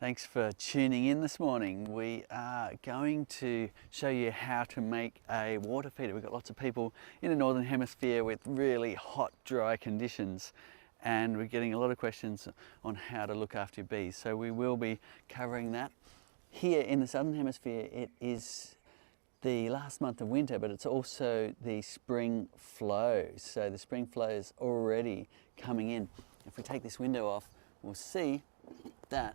Thanks for tuning in this morning. We are going to show you how to make a water feeder. We've got lots of people in the Northern Hemisphere with really hot, dry conditions, and we're getting a lot of questions on how to look after your bees. So we will be covering that. Here in the Southern Hemisphere, it is the last month of winter, but it's also the spring flow. So the spring flow is already coming in. If we take this window off, we'll see that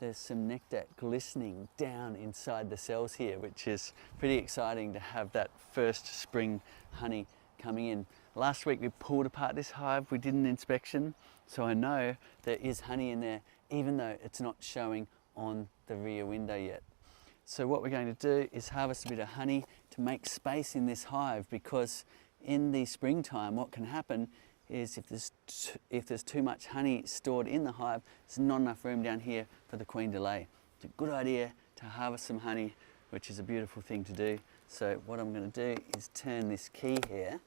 there's some nectar glistening down inside the cells here, which is pretty exciting to have that first spring honey coming in. Last week we pulled apart this hive, we did an inspection, so I know there is honey in there, even though it's not showing on the rear window yet. So what we're going to do is harvest a bit of honey to make space in this hive, because in the springtime what can happen is if there's too much honey stored in the hive, there's not enough room down here for the queen to lay. It's a good idea to harvest some honey, which is a beautiful thing to do. So what I'm going to do is turn this key here,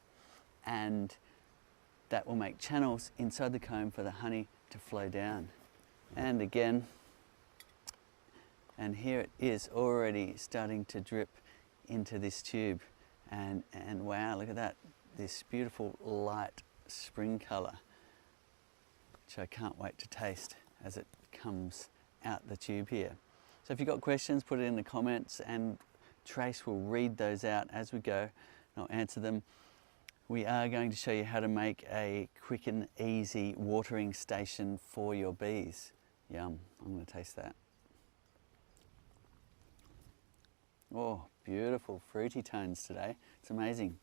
and that will make channels inside the comb for the honey to flow down. And again, and here it is already starting to drip into this tube. And wow, look at that, this beautiful light spring colour, which I can't wait to taste as it comes out the tube here. So if you've got questions, put it in the comments and Trace will read those out as we go and I'll answer them. We are going to show you how to make a quick and easy watering station for your bees. Yum, I'm going to taste that. Oh, beautiful fruity tones today. It's amazing.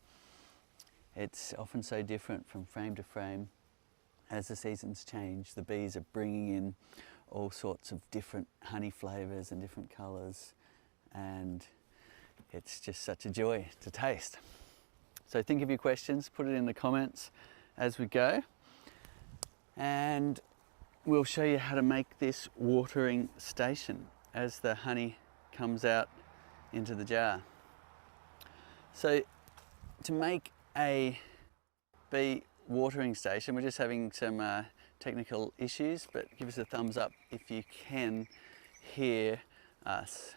It's often so different from frame to frame. As the seasons change, the bees are bringing in all sorts of different honey flavours and different colours, and it's just such a joy to taste. So think of your questions, put it in the comments as we go, and we'll show you how to make this watering station as the honey comes out into the jar. So to make a bee watering station, we're just having some technical issues, but give us a thumbs up if you can hear us.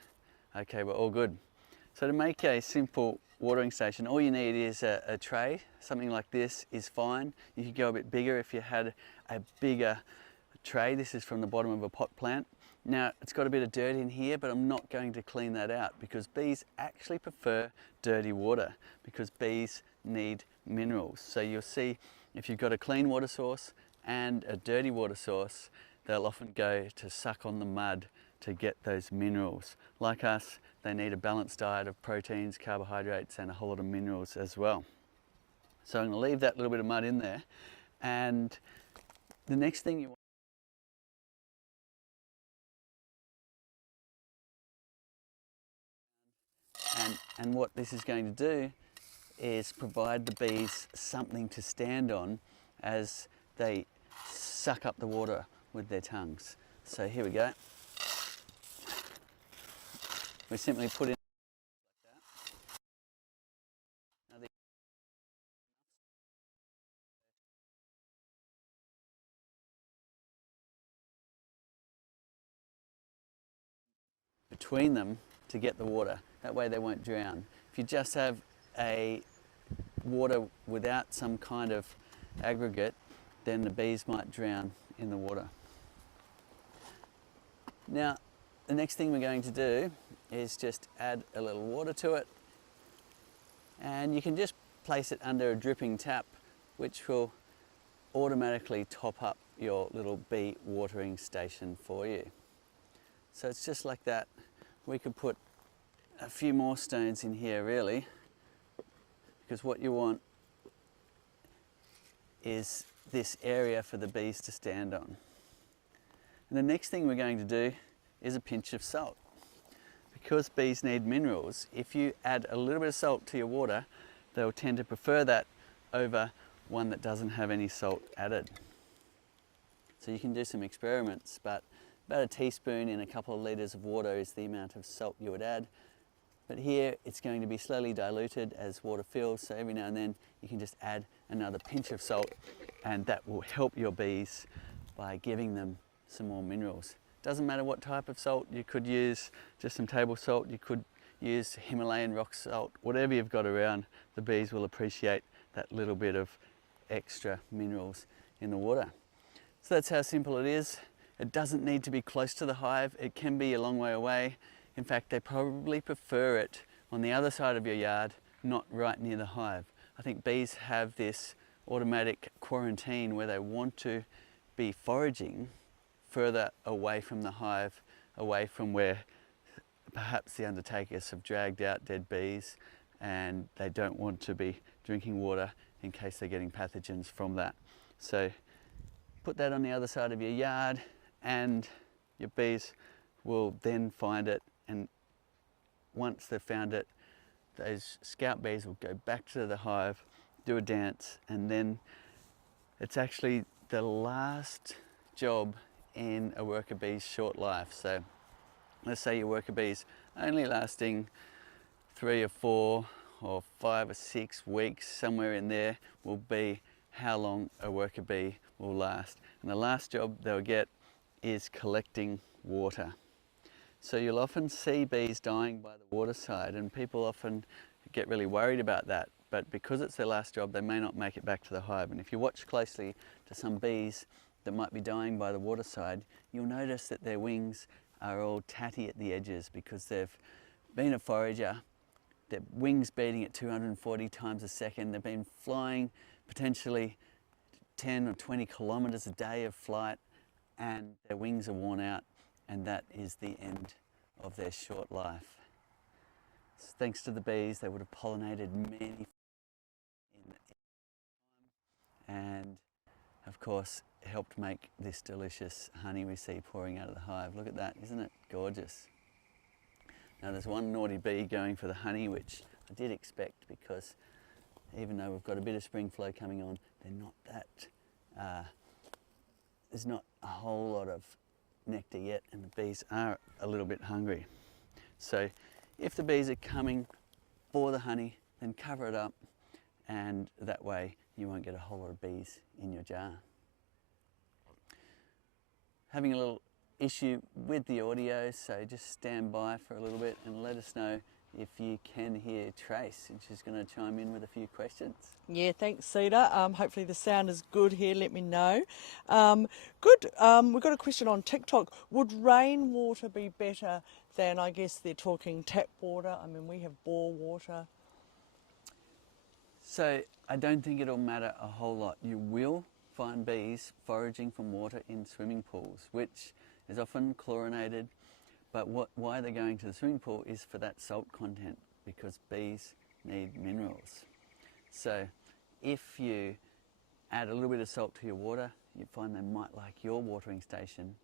Okay, we're all good. So to make a simple watering station, all you need is a tray. Something like this is fine. You could go a bit bigger if you had a bigger tray. This is from the bottom of a pot plant. Now, it's got a bit of dirt in here, but I'm not going to clean that out because bees actually prefer dirty water, because bees need minerals. So you'll see if you've got a clean water source and a dirty water source, they'll often go to suck on the mud to get those minerals. Like us, they need a balanced diet of proteins, carbohydrates, and a whole lot of minerals as well. So I'm going to leave that little bit of mud in there, and the next thing you want and what this is going to do is provide the bees something to stand on as they suck up the water with their tongues. So here we go. We simply put in between them to get the water. That way they won't drown. If you just have a water without some kind of aggregate, then the bees might drown in the water. Now, the next thing we're going to do is just add a little water to it, and you can just place it under a dripping tap, which will automatically top up your little bee watering station for you. So it's just like that. We could put a few more stones in here really, because what you want is this area for the bees to stand on. And the next thing we're going to do is a pinch of salt. Because bees need minerals, if you add a little bit of salt to your water, they'll tend to prefer that over one that doesn't have any salt added. So you can do some experiments, but about a teaspoon in a couple of litres of water is the amount of salt you would add. But here it's going to be slowly diluted as water fills, so every now and then you can just add another pinch of salt, and that will help your bees by giving them some more minerals. Doesn't matter what type of salt. You could use just some table salt, you could use Himalayan rock salt, whatever you've got around, the bees will appreciate that little bit of extra minerals in the water. So that's how simple it is. It doesn't need to be close to the hive. It can be a long way away. In fact, they probably prefer it on the other side of your yard, not right near the hive. I think bees have this automatic quarantine where they want to be foraging further away from the hive, away from where perhaps the undertakers have dragged out dead bees, and they don't want to be drinking water in case they're getting pathogens from that. So put that on the other side of your yard and your bees will then find it, and once they've found it, those scout bees will go back to the hive, do a dance, and then it's actually the last job in a worker bee's short life. So let's say your worker bee's only lasting 3 or 4 or 5 or 6 weeks, somewhere in there will be how long a worker bee will last. And the last job they'll get is collecting water. So you'll often see bees dying by the waterside, and people often get really worried about that. But because it's their last job, they may not make it back to the hive. And if you watch closely to some bees that might be dying by the waterside, you'll notice that their wings are all tatty at the edges because they've been a forager, their wings beating at 240 times a second, they've been flying potentially 10 or 20 kilometers a day of flight, and their wings are worn out, and that is the end of their short life. Thanks to the bees, they would have pollinated many and of course helped make this delicious honey we see pouring out of the hive. Look at that, isn't it gorgeous? Now there's one naughty bee going for the honey, which I did expect, because even though we've got a bit of spring flow coming on, they're not that, there's not a whole lot of nectar yet, and the bees are a little bit hungry. So if the bees are coming for the honey, then cover it up, and that way you won't get a whole lot of bees in your jar. Having a little issue with the audio, so just stand by for a little bit and let us know if you can hear Trace, and she's going to chime in with a few questions. Yeah, thanks, Cedar. Hopefully the sound is good here. Let me know. Good. We've got a question on TikTok. Would rainwater be better than, I guess they're talking, tap water? I mean, we have bore water. So I don't think it'll matter a whole lot. You will find bees foraging from water in swimming pools, which is often chlorinated. But why they're going to the swimming pool is for that salt content, because bees need minerals. So if you add a little bit of salt to your water, you find they might like your watering station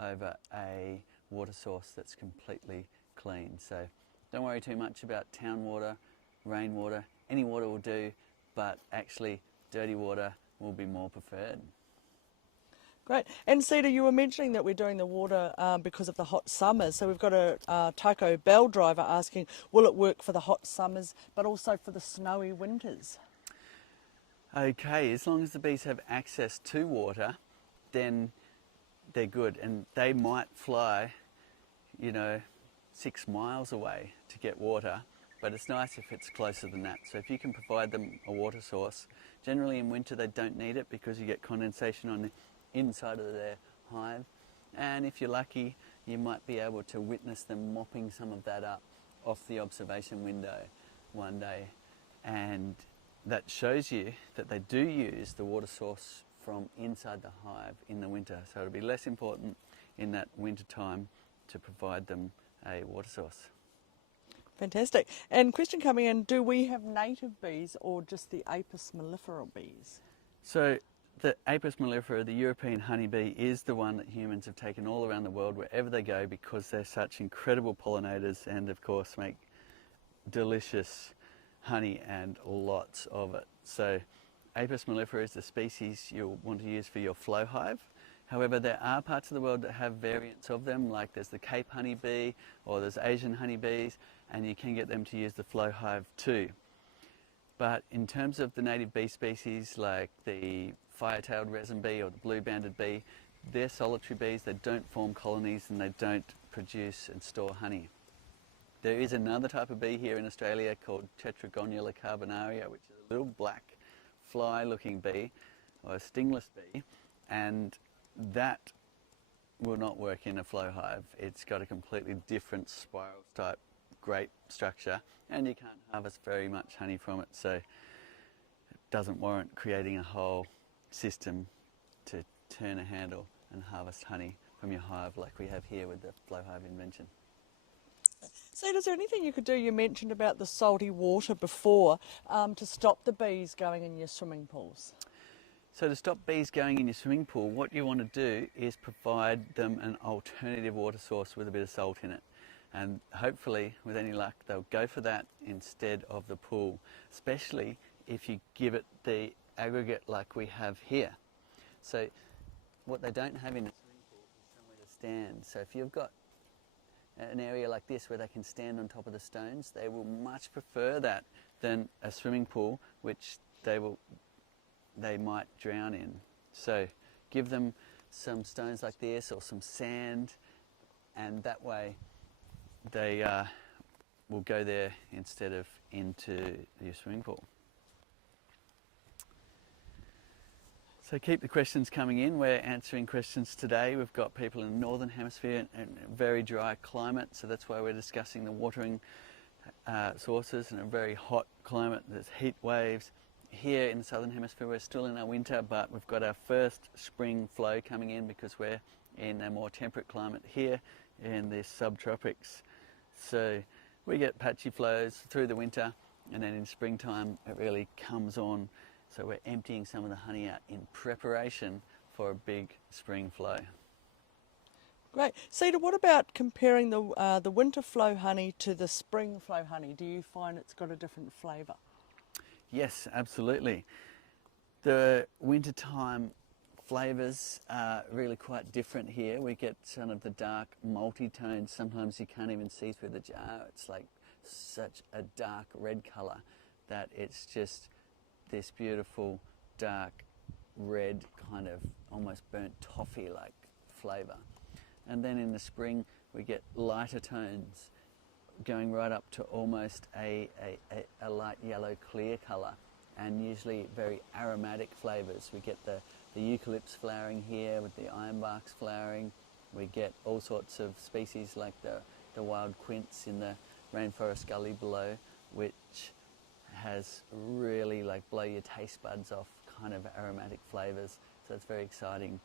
over a water source that's completely clean. So don't worry too much about town water, rainwater. Any water will do, but actually dirty water will be more preferred. Great. And Cedar, you were mentioning that we're doing the water because of the hot summers. So we've got a Taco Bell driver asking, will it work for the hot summers, but also for the snowy winters? Okay, as long as the bees have access to water, then they're good. And they might fly, 6 miles away to get water, but it's nice if it's closer than that. So if you can provide them a water source, generally in winter they don't need it because you get condensation on the inside of their hive, and if you're lucky you might be able to witness them mopping some of that up off the observation window one day, and that shows you that they do use the water source from inside the hive in the winter. So it'll be less important in that winter time to provide them a water source. Fantastic. And question coming in, do we have native bees or just the Apis mellifera bees? So the Apis mellifera, the European honeybee, is the one that humans have taken all around the world wherever they go, because they're such incredible pollinators and of course make delicious honey and lots of it. So Apis mellifera is the species you'll want to use for your flowhive. However, there are parts of the world that have variants of them, like there's the Cape honeybee or there's Asian honeybees, and you can get them to use the flowhive too. But in terms of the native bee species like the fire-tailed resin bee or the blue-banded bee, they're solitary bees, they don't form colonies and they don't produce and store honey. There is another type of bee here in Australia called Tetragonula carbonaria, which is a little black fly looking bee, or a stingless bee, and that will not work in a flow hive. It's got a completely different spiral type grape structure, and you can't harvest very much honey from it, so it doesn't warrant creating a whole system to turn a handle and harvest honey from your hive like we have here with the flow hive invention. So is there anything you could do? You mentioned about the salty water before, to stop the bees going in your swimming pools. So to stop bees going in your swimming pool, what you want to do is provide them an alternative water source with a bit of salt in it. And hopefully, with any luck, they'll go for that instead of the pool, especially if you give it the aggregate like we have here. So what they don't have in a swimming pool is somewhere to stand. So if you've got an area like this where they can stand on top of the stones, they will much prefer that than a swimming pool, which they might drown in. So give them some stones like this or some sand, and that way they will go there instead of into your swimming pool. So keep the questions coming in. We're answering questions today. We've got people in the northern hemisphere and a very dry climate, so that's why we're discussing the watering sources. In a very hot climate, there's heat waves. Here in the southern hemisphere, we're still in our winter, but we've got our first spring flow coming in because we're in a more temperate climate here in the subtropics. So we get patchy flows through the winter, and then in springtime it really comes on. So we're emptying some of the honey out in preparation for a big spring flow. Great. Cedar, what about comparing the winter flow honey to the spring flow honey? Do you find it's got a different flavour? Yes, absolutely. The wintertime flavours are really quite different here. We get some of the dark multi-tones. Sometimes you can't even see through the jar. It's like such a dark red colour that it's just this beautiful dark red kind of almost burnt toffee-like flavour. And then in the spring we get lighter tones going right up to almost a light yellow clear colour, and usually very aromatic flavours. We get the eucalypts flowering here with the ironbarks flowering. We get all sorts of species like the wild quince in the rainforest gully below, which has really like blow your taste buds off kind of aromatic flavours. So it's very exciting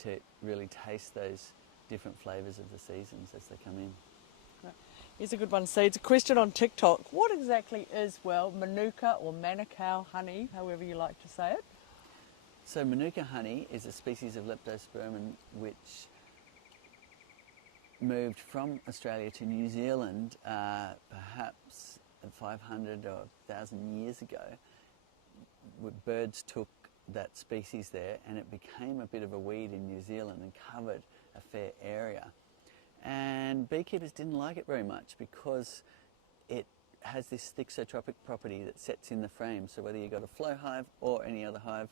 to really taste those different flavours of the seasons as they come in. Here's a good one, Seeds. A question on TikTok. What exactly is, Manuka or Manuka honey, however you like to say it? So Manuka honey is a species of leptospermum which moved from Australia to New Zealand perhaps 500 or 1,000 years ago. Birds took that species there and it became a bit of a weed in New Zealand and covered a fair area. And beekeepers didn't like it very much because it has this thixotropic property that sets in the frame. So whether you've got a flow hive or any other hive,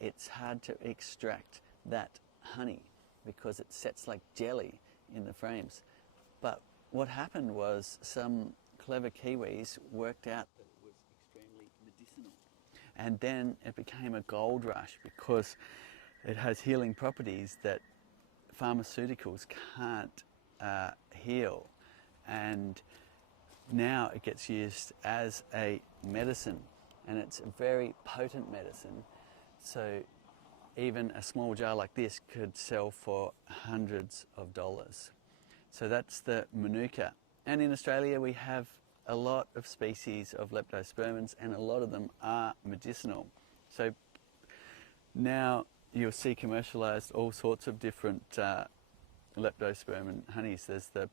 it's hard to extract that honey because it sets like jelly in the frames. But what happened was some clever Kiwis worked out that it was extremely medicinal. And then it became a gold rush because it has healing properties that pharmaceuticals can't heal, and now it gets used as a medicine, and it's a very potent medicine. So even a small jar like this could sell for hundreds of dollars. So that's the Manuka. And in Australia we have a lot of species of leptospermums and a lot of them are medicinal. So now you'll see commercialised all sorts of different leptospermum honeys. There's the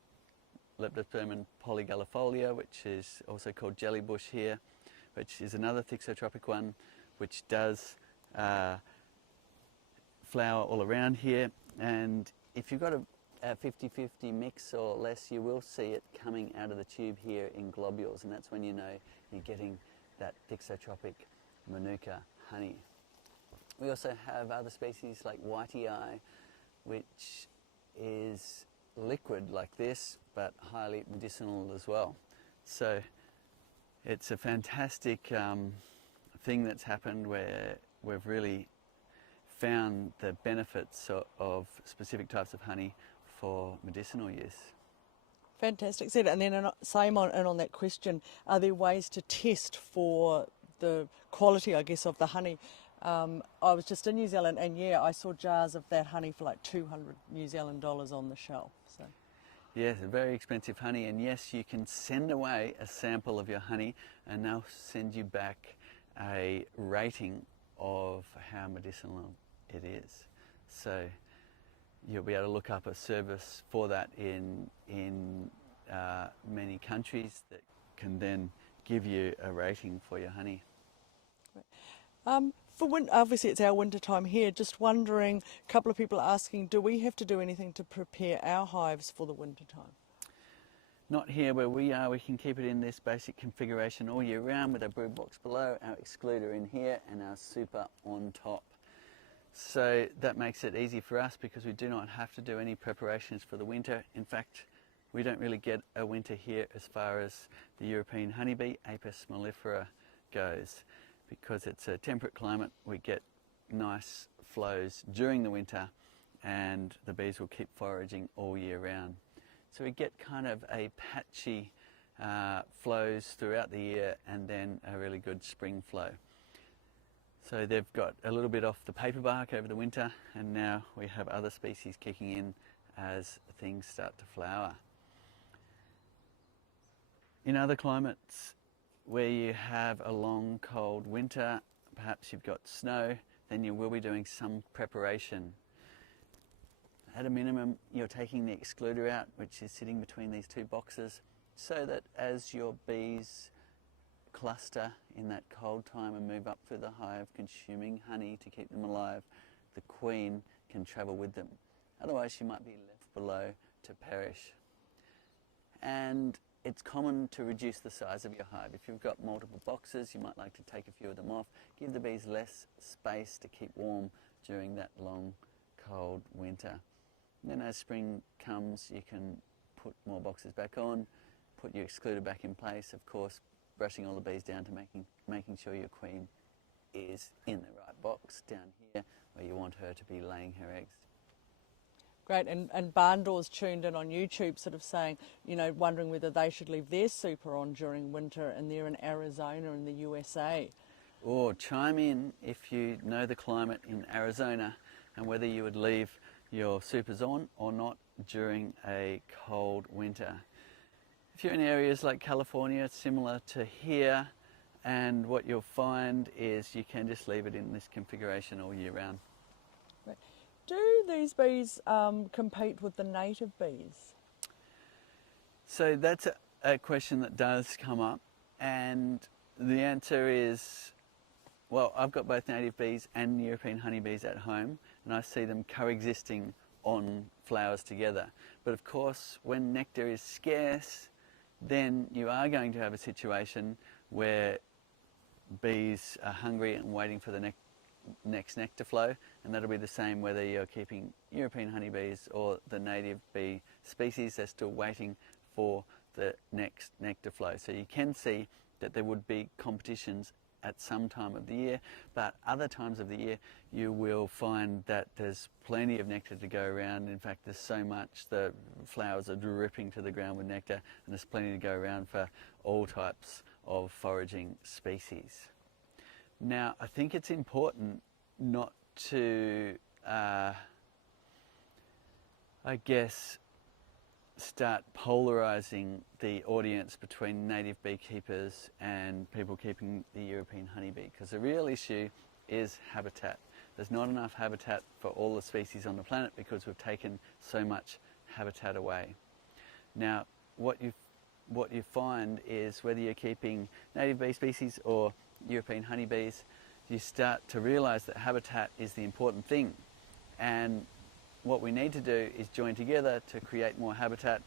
Leptospermum polygalifolia, which is also called jellybush here, which is another thixotropic one, which does flower all around here. And if you've got a 50-50 mix or less, you will see it coming out of the tube here in globules, and that's when you know you're getting that thixotropic Manuka honey. We also have other species like whitey eye, which is liquid like this, but highly medicinal as well. So it's a fantastic thing that's happened where we've really found the benefits of specific types of honey for medicinal use. Fantastic. And then same on that question, are there ways to test for the quality, I guess, of the honey? I was just in New Zealand, and yeah, I saw jars of that honey for like 200 New Zealand dollars on the shelf. So. Yes, a very expensive honey, and yes, you can send away a sample of your honey and they'll send you back a rating of how medicinal it is. So you'll be able to look up a service for that in many countries that can then give you a rating for your honey. Obviously it's our winter time here, just wondering, a couple of people are asking, do we have to do anything to prepare our hives for the winter time? Not here where we are. We can keep it in this basic configuration all year round with our brood box below, our excluder in here and our super on top. So that makes it easy for us because we do not have to do any preparations for the winter. In fact, we don't really get a winter here as far as the European honeybee, Apis mellifera, goes. Because it's a temperate climate, we get nice flows during the winter and the bees will keep foraging all year round. So we get kind of a patchy flows throughout the year and then a really good spring flow. So they've got a little bit off the paper bark over the winter, and now we have other species kicking in as things start to flower. In other climates where you have a long cold winter, perhaps you've got snow, then you will be doing some preparation. At a minimum, you're taking the excluder out, which is sitting between these two boxes, so that as your bees cluster in that cold time and move up through the hive consuming honey to keep them alive, the queen can travel with them. Otherwise she might be left below to perish. And it's common to reduce the size of your hive. If you've got multiple boxes, you might like to take a few of them off, give the bees less space to keep warm during that long cold winter. And then as spring comes, you can put more boxes back on, put your excluder back in place, of course brushing all the bees down to making sure your queen is in the right box down here where you want her to be laying her eggs. Great, and Barn Doors tuned in on YouTube sort of saying, you know, wondering whether they should leave their super on during winter, and they're in Arizona in the USA. Or chime in if you know the climate in Arizona and whether you would leave your supers on or not during a cold winter. If you're in areas like California, similar to here, and what you'll find is you can just leave it in this configuration all year round. Do these bees compete with the native bees? So that's a question that does come up, and the answer is, well, I've got both native bees and European honeybees at home, and I see them coexisting on flowers together. But of course, when nectar is scarce, then you are going to have a situation where bees are hungry and waiting for the next nectar flow, and that'll be the same whether you're keeping European honeybees or the native bee species. They're still waiting for the next nectar flow. So you can see that there would be competitions at some time of the year, but other times of the year you will find that there's plenty of nectar to go around. In fact, there's so much the flowers are dripping to the ground with nectar, and there's plenty to go around for all types of foraging species. Now, I think it's important not to, I guess, start polarising the audience between native beekeepers and people keeping the European honeybee, because the real issue is habitat. There's not enough habitat for all the species on the planet because we've taken so much habitat away. Now, what you find is whether you're keeping native bee species or European honeybees, you start to realise that habitat is the important thing, and what we need to do is join together to create more habitat,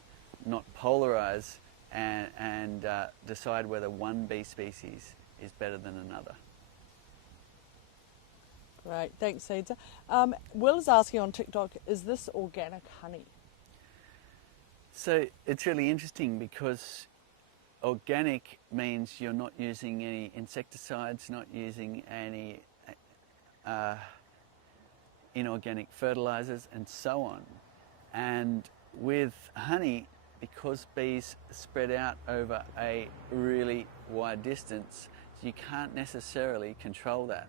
not polarise and decide whether one bee species is better than another. Great, thanks, Seeds. Will is asking on TikTok, is this organic honey? So it's really interesting because organic means you're not using any insecticides, not using any inorganic fertilizers and so on. And with honey, because bees spread out over a really wide distance, you can't necessarily control that.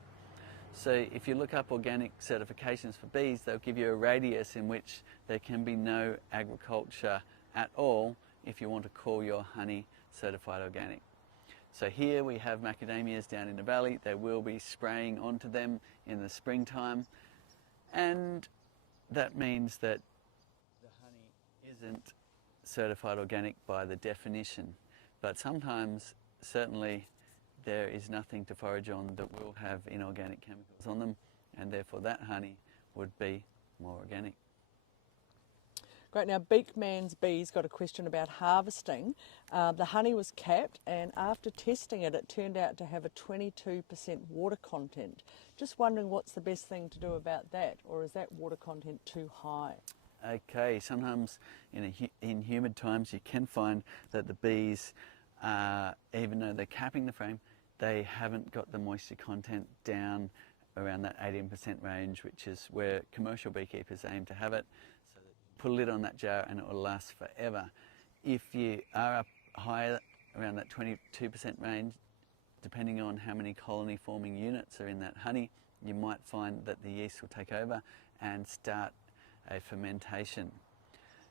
So if you look up organic certifications for bees, they'll give you a radius in which there can be no agriculture at all if you want to call your honey certified organic. So here we have macadamias down in the valley. They will be spraying onto them in the springtime, and that means that the honey isn't certified organic by the definition. But sometimes, certainly, there is nothing to forage on that will have inorganic chemicals on them, and therefore that honey would be more organic. Great. Now, Beekman's Bees got a question about harvesting. The honey was capped, and after testing it, it turned out to have a 22% water content. Just wondering what's the best thing to do about that, or is that water content too high? Okay, sometimes in humid times you can find that the bees, even though they're capping the frame, they haven't got the moisture content down around that 18% range, which is where commercial beekeepers aim to have it. So that you put a lid on that jar and it will last forever. If you are up higher, around that 22% range, depending on how many colony forming units are in that honey, you might find that the yeast will take over and start a fermentation.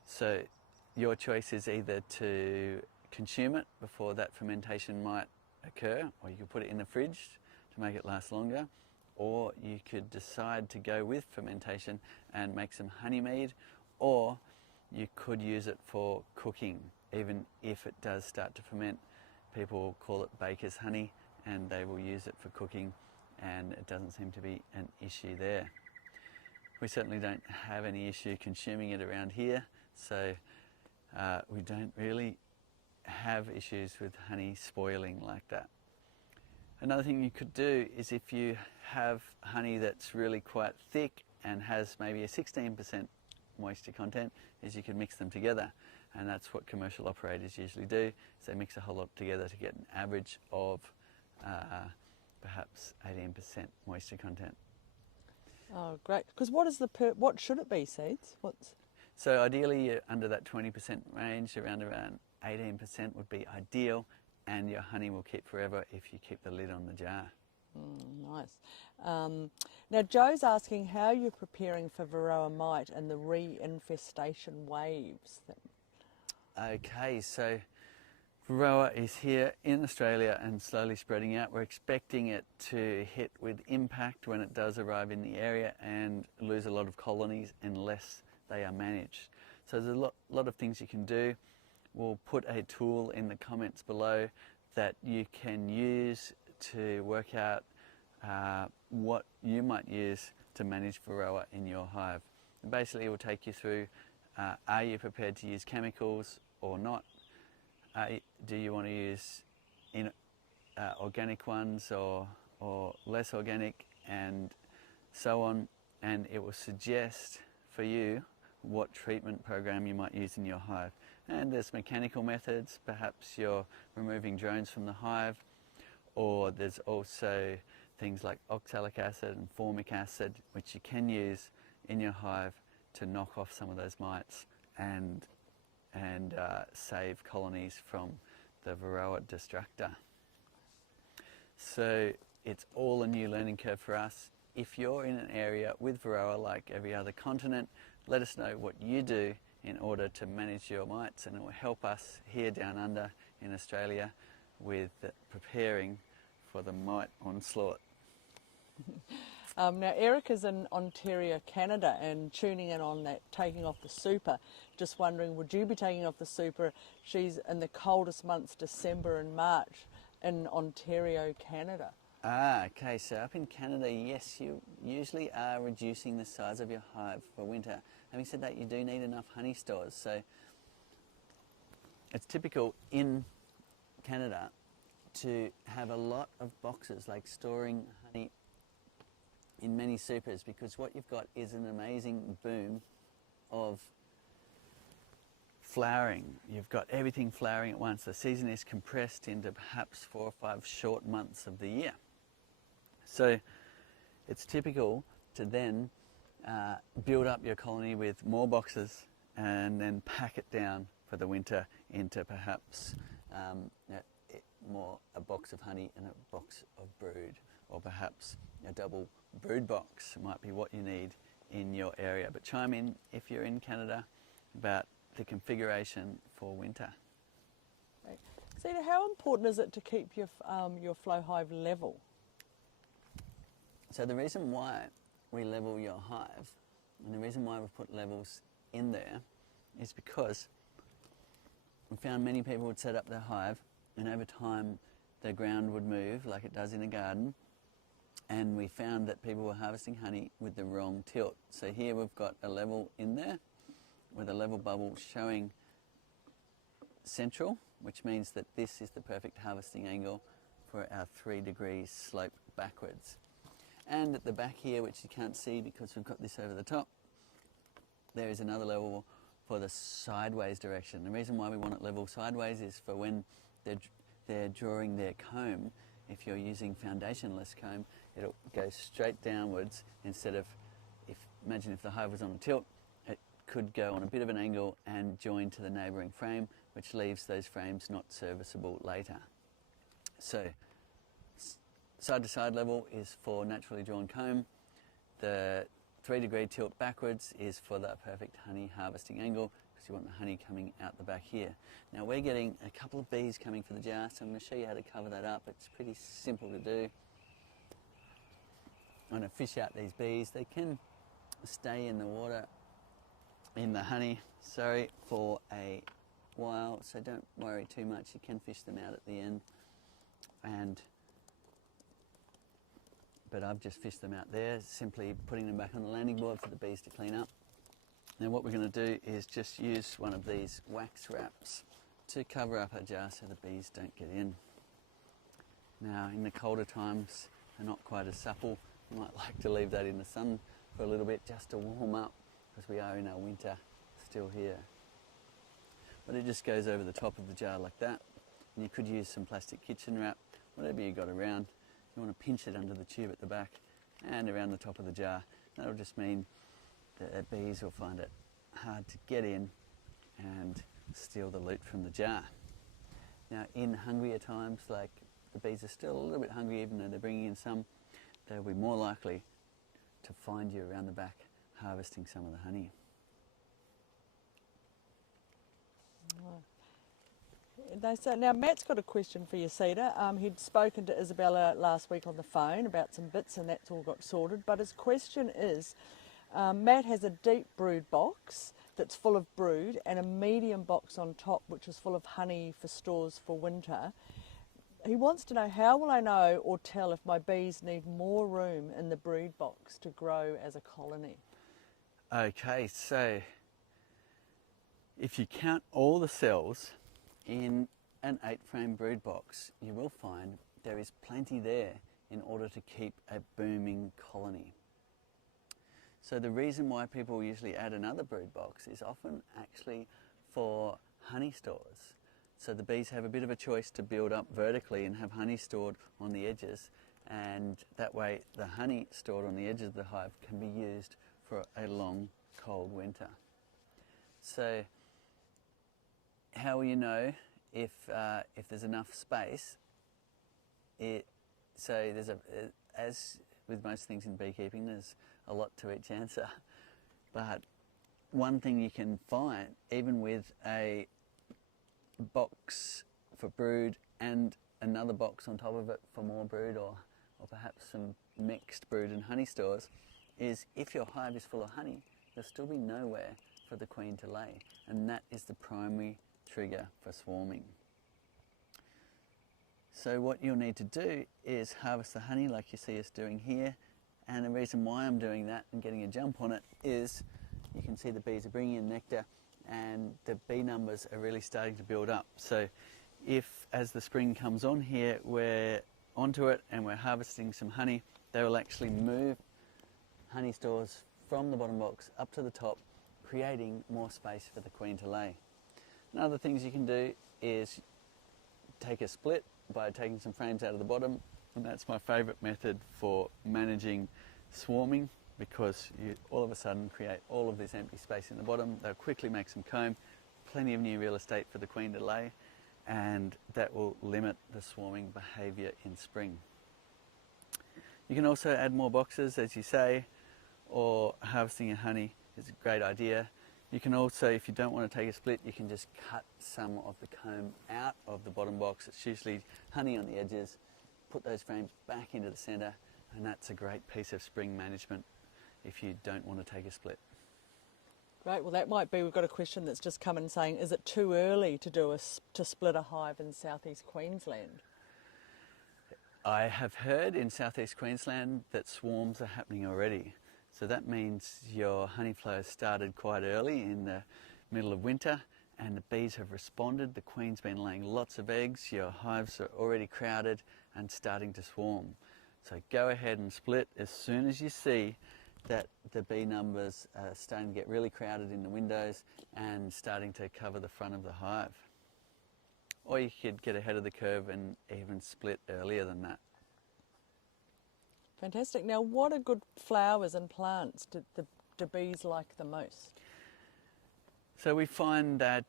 So your choice is either to consume it before that fermentation might occur, or you could put it in the fridge to make it last longer, or you could decide to go with fermentation and make some honey mead, or you could use it for cooking. Even if it does start to ferment, people will call it baker's honey and they will use it for cooking, and it doesn't seem to be an issue there. We certainly don't have any issue consuming it around here, so we don't really have issues with honey spoiling like that. Another thing you could do is, if you have honey that's really quite thick and has maybe a 16% moisture content, is you can mix them together, and that's what commercial operators usually do, is they mix a whole lot together to get an average of perhaps 18% moisture content. Oh, great. Because what should it be, Seeds? So ideally you're under that 20% range, around 18% would be ideal, and your honey will keep forever if you keep the lid on the jar. Nice. Now Joe's asking how you're preparing for Varroa mite and the reinfestation waves. Okay, so Varroa is here in Australia and slowly spreading out. We're expecting it to hit with impact when it does arrive in the area and lose a lot of colonies unless they are managed. So there's a lot of things you can do. We'll put a tool in the comments below that you can use to work out what you might use to manage Varroa in your hive. And basically it will take you through, are you prepared to use chemicals or not? Do you want to use organic ones or less organic, and so on, and it will suggest for you what treatment program you might use in your hive. And there's mechanical methods, perhaps you're removing drones from the hive, or there's also things like oxalic acid and formic acid, which you can use in your hive to knock off some of those mites and save colonies from the Varroa destructor. So it's all a new learning curve for us. If you're in an area with Varroa like every other continent, let us know what you do in order to manage your mites, and it will help us here down under in Australia with preparing for the mite onslaught. Now Erica's in Ontario, Canada, and tuning in on that taking off the super. Just wondering, would you be taking off the super? She's in the coldest months, December and March, in Ontario, Canada. Okay, so up in Canada, yes, you usually are reducing the size of your hive for winter. Having said that, you do need enough honey stores, so it's typical in Canada to have a lot of boxes, like storing honey in many supers, because what you've got is an amazing boom of flowering. You've got everything flowering at once. The season is compressed into perhaps 4 or 5 short months of the year. So it's typical to then build up your colony with more boxes and then pack it down for the winter into perhaps a box of honey and a box of brood, or perhaps a double brood box might be what you need in your area. But chime in if you're in Canada about the configuration for winter. Zita, how important is it to keep your flow hive level? So the reason why we level your hive, and the reason why we've put levels in there, is because we found many people would set up their hive, and over time the ground would move like it does in a garden, and we found that people were harvesting honey with the wrong tilt. So here we've got a level in there with a level bubble showing central, which means that this is the perfect harvesting angle for our 3 degrees slope backwards. And at the back here, which you can't see because we've got this over the top, there is another level for the sideways direction. The reason why we want it level sideways is for when they're drawing their comb. If you're using foundationless comb, it'll go straight downwards instead of, imagine if the hive was on a tilt, it could go on a bit of an angle and join to the neighbouring frame, which leaves those frames not serviceable later. So side to side level is for naturally drawn comb. The 3 degree tilt backwards is for that perfect honey harvesting angle, because you want the honey coming out the back here. Now we're getting a couple of bees coming for the jar, so I'm going to show you how to cover that up. It's pretty simple to do. I'm going to fish out these bees. They can stay in the water, in the honey, for a while, so don't worry too much. You can fish them out at the end, but I've just fished them out there, simply putting them back on the landing board for the bees to clean up. Now what we're going to do is just use one of these wax wraps to cover up our jar so the bees don't get in. Now in the colder times they're not quite as supple. You might like to leave that in the sun for a little bit just to warm up, because we are in our winter still here. But it just goes over the top of the jar like that. And you could use some plastic kitchen wrap, whatever you got around. You want to pinch it under the tube at the back and around the top of the jar. That'll just mean that the bees will find it hard to get in and steal the loot from the jar. Now in hungrier times, like the bees are still a little bit hungry even though they're bringing in some, they'll be more likely to find you around the back harvesting some of the honey. Now Matt's got a question for you, Cedar. He'd spoken to Isabella last week on the phone about some bits, and that's all got sorted. But his question is, Matt has a deep brood box that's full of brood and a medium box on top which is full of honey for stores for winter. He wants to know, how will I know or tell if my bees need more room in the brood box to grow as a colony? Okay, so if you count all the cells in an 8-frame brood box, you will find there is plenty there in order to keep a booming colony. So the reason why people usually add another brood box is often actually for honey stores. So the bees have a bit of a choice to build up vertically and have honey stored on the edges, and that way the honey stored on the edges of the hive can be used for a long cold winter. So how will you know if there's enough space? As with most things in beekeeping, there's a lot to each answer. But one thing you can find, even with a box for brood and another box on top of it for more brood, or perhaps some mixed brood and honey stores, is if your hive is full of honey, there'll still be nowhere for the queen to lay, and that is the primary trigger for swarming. So what you'll need to do is harvest the honey like you see us doing here, and the reason why I'm doing that and getting a jump on it is you can see the bees are bringing in nectar and the bee numbers are really starting to build up. So if as the spring comes on here we're onto it and we're harvesting some honey, they will actually move honey stores from the bottom box up to the top, creating more space for the queen to lay. And other things you can do is take a split by taking some frames out of the bottom, and that's my favourite method for managing swarming, because you all of a sudden create all of this empty space in the bottom. They'll quickly make some comb, plenty of new real estate for the queen to lay, and that will limit the swarming behaviour in spring. You can also add more boxes, as you say, or harvesting your honey is a great idea. You can also, if you don't want to take a split, you can just cut some of the comb out of the bottom box. It's usually honey on the edges. Put those frames back into the centre, and that's a great piece of spring management if you don't want to take a split. Great. Well, that might be. We've got a question that's just come in saying, is it too early to split a hive in southeast Queensland? I have heard in southeast Queensland that swarms are happening already. So that means your honey flow has started quite early in the middle of winter, and the bees have responded. The queen's been laying lots of eggs, your hives are already crowded and starting to swarm. So go ahead and split as soon as you see that the bee numbers are starting to get really crowded in the windows and starting to cover the front of the hive. Or you could get ahead of the curve and even split earlier than that. Fantastic. Now, what are good flowers and plants do bees like the most? So we find that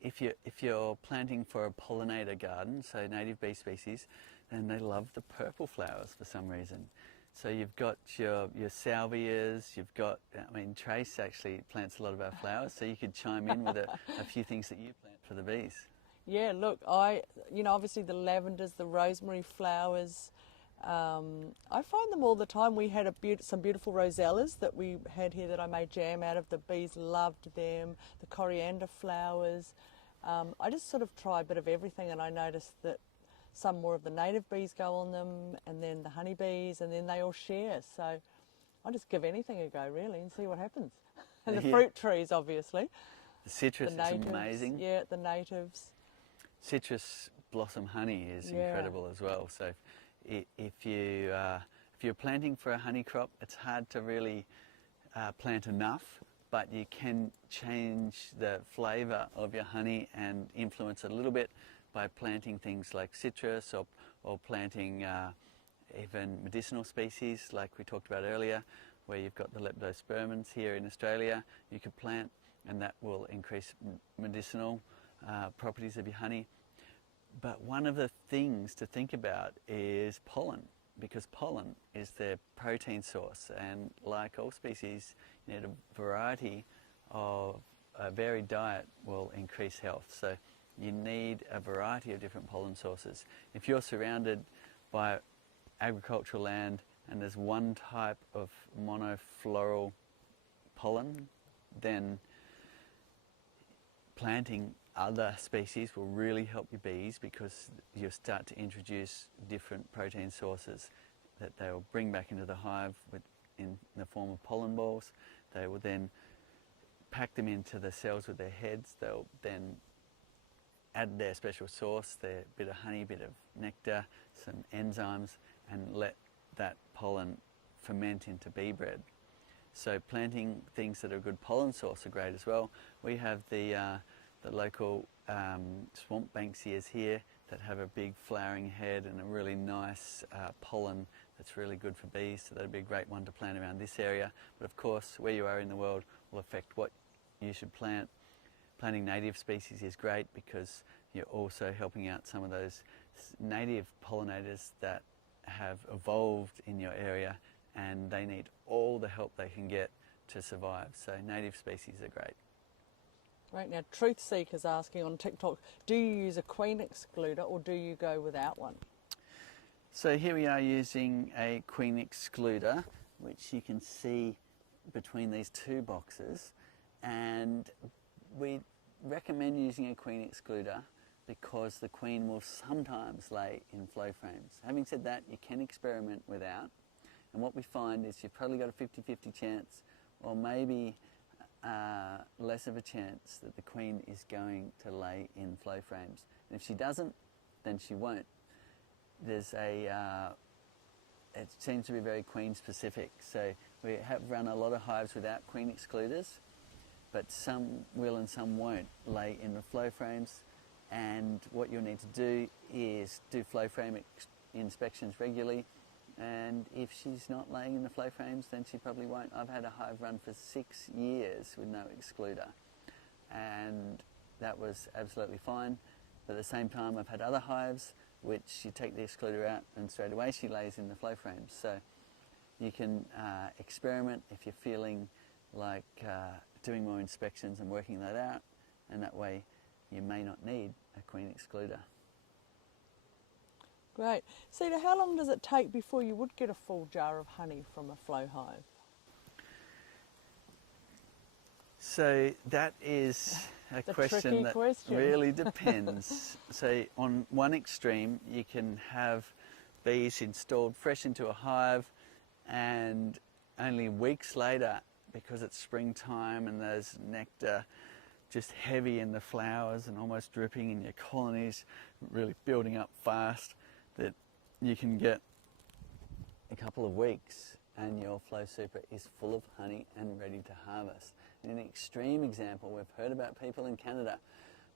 if you're planting for a pollinator garden, so native bee species, then they love the purple flowers for some reason. So you've got your salvias, you've got, I mean, Trace actually plants a lot of our flowers, so you could chime in with a few things that you plant for the bees. Yeah, look, obviously the lavenders, the rosemary flowers, I find them all the time. We had some beautiful rosellas that we had here that I made jam out of. The bees loved them. The coriander flowers. I just sort of try a bit of everything, and I noticed that some more of the native bees go on them, and then the honeybees, and then they all share. So I just give anything a go, really, and see what happens. And the fruit trees, obviously. The citrus is amazing. Yeah, the natives. Citrus blossom honey is incredible as well. So if you're planting for a honey crop, it's hard to really plant enough, but you can change the flavour of your honey and influence it a little bit by planting things like citrus or planting even medicinal species like we talked about earlier, where you've got the leptospermins here in Australia. You could plant, and that will increase medicinal properties of your honey. But one of the things to think about is pollen, because pollen is their protein source, and like all species, you need a variety of a varied diet will increase health. So you need a variety of different pollen sources. If you're surrounded by agricultural land and there's one type of monofloral pollen, then planting other species will really help your bees, because you'll start to introduce different protein sources that they will bring back into the hive in the form of pollen balls. They will then pack them into the cells with their heads. They'll then add their special sauce, their bit of honey, bit of nectar, some enzymes, and let that pollen ferment into bee bread. So planting things that are a good pollen source are great as well. We have the local swamp banksias here that have a big flowering head and a really nice pollen that's really good for bees, so that'd be a great one to plant around this area. But of course, where you are in the world will affect what you should plant. Planting native species is great because you're also helping out some of those native pollinators that have evolved in your area, and they need all the help they can get to survive. So native species are great. Right, now Truth Seeker's asking on TikTok, do you use a queen excluder or do you go without one? So here we are using a queen excluder, which you can see between these two boxes, and we recommend using a queen excluder because the queen will sometimes lay in flow frames. Having said that, you can experiment without, and what we find is you've probably got a 50-50 chance, or maybe less of a chance, that the queen is going to lay in flow frames. And if she doesn't, then she won't. There's it seems to be very queen specific. So We have run a lot of hives without queen excluders, but some will and some won't lay in the flow frames. And what you'll need to do is do flow frame inspections regularly. And if she's not laying in the flow frames, then she probably won't. I've had a hive run for 6 years with no excluder, and that was absolutely fine. But at the same time, I've had other hives which you take the excluder out and straight away she lays in the flow frames. So you can experiment if you're feeling like doing more inspections and working that out, and that way you may not need a queen excluder. Great. Cedar, how long does it take before you would get a full jar of honey from a flow hive? So that is a question that really depends. So on one extreme, you can have bees installed fresh into a hive, and only weeks later, because it's springtime and there's nectar just heavy in the flowers and almost dripping in your colonies, really building up fast, that you can get a couple of weeks and your flow super is full of honey and ready to harvest. In an extreme example, we've heard about people in Canada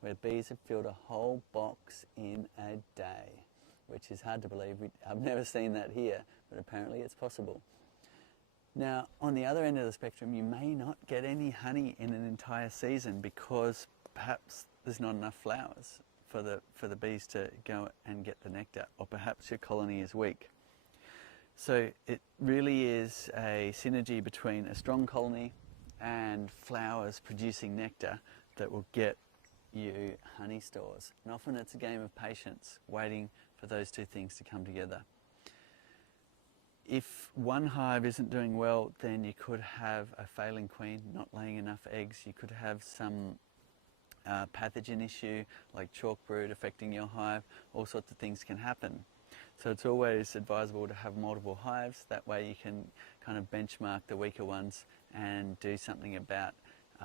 where bees have filled a whole box in a day, which is hard to believe. I've never seen that here, but apparently it's possible. Now, on the other end of the spectrum, you may not get any honey in an entire season because perhaps there's not enough flowers for the bees to go and get the nectar, or perhaps your colony is weak. So it really is a synergy between a strong colony and flowers producing nectar that will get you honey stores. And often it's a game of patience, waiting for those two things to come together. If one hive isn't doing well, then you could have a failing queen, not laying enough eggs. You could have some pathogen issue like chalk brood affecting your hive. All sorts of things can happen. So it's always advisable to have multiple hives. That way you can kind of benchmark the weaker ones and do something about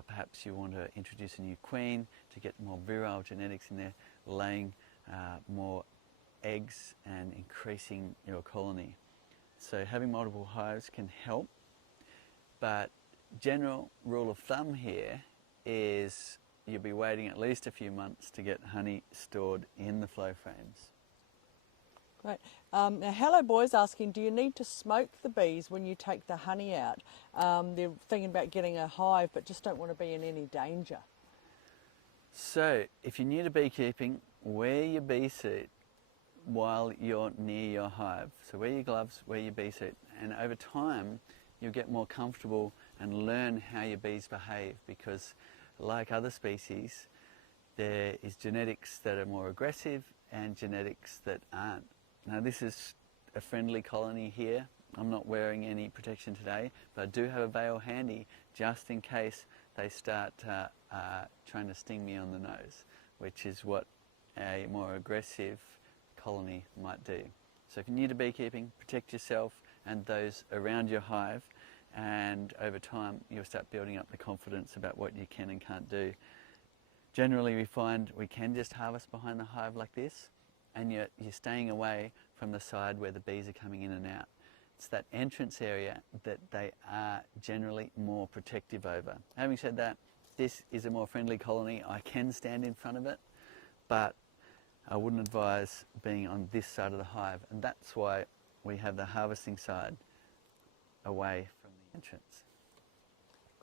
perhaps you want to introduce a new queen to get more virile genetics in there, laying more eggs and increasing your colony. So having multiple hives can help, but general rule of thumb here is you'll be waiting at least a few months to get honey stored in the flow frames. Great. Now, Hello Boy's asking, do you need to smoke the bees when you take the honey out? They're thinking about getting a hive but just don't want to be in any danger. So if you're new to beekeeping, wear your bee suit while you're near your hive. So wear your gloves, wear your bee suit, and over time you'll get more comfortable and learn how your bees behave, because like other species, there is genetics that are more aggressive and genetics that aren't. Now this is a friendly colony here. I'm not wearing any protection today, but I do have a veil handy just in case they start trying to sting me on the nose, which is what a more aggressive colony might do. So if you're new to beekeeping, protect yourself and those around your hive, and over time you'll start building up the confidence about what you can and can't do. Generally we find we can just harvest behind the hive like this, and you're staying away from the side where the bees are coming in and out. It's that entrance area that they are generally more protective over. Having said that, this is a more friendly colony. I can stand in front of it, but I wouldn't advise being on this side of the hive, and that's why we have the harvesting side away from the entrance.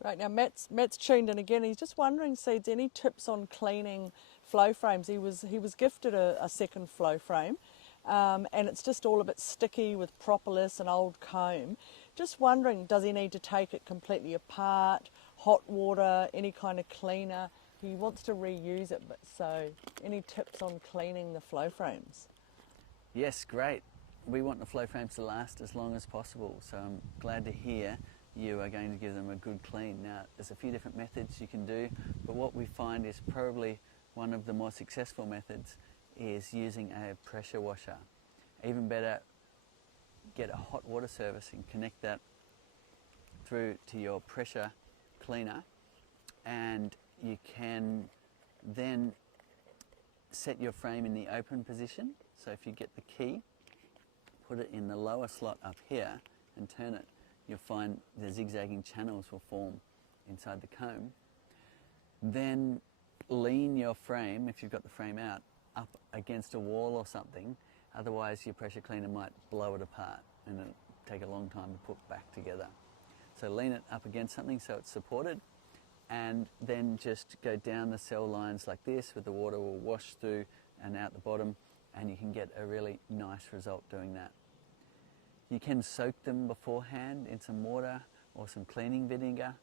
Great. Now Matt's tuned in again. He's just wondering, Seeds, any tips on cleaning flow frames? He was gifted a second flow frame, and it's just all a bit sticky with propolis and old comb. Just wondering, does he need to take it completely apart, hot water, any kind of cleaner? He wants to reuse it, but so any tips on cleaning the flow frames? Yes, great. We want the flow frames to last as long as possible, so I'm glad to hear you are going to give them a good clean. Now, there's a few different methods you can do, but what we find is probably one of the more successful methods is using a pressure washer. Even better, get a hot water service and connect that through to your pressure cleaner, and you can then set your frame in the open position. So if you get the key, put it in the lower slot up here and turn it, you'll find the zigzagging channels will form inside the comb. Then lean your frame, if you've got the frame out, up against a wall or something. Otherwise your pressure cleaner might blow it apart and it'll take a long time to put back together. So lean it up against something so it's supported, and then just go down the cell lines like this, with the water will wash through and out the bottom, and you can get a really nice result doing that. You can soak them beforehand in some water or some cleaning vinegar,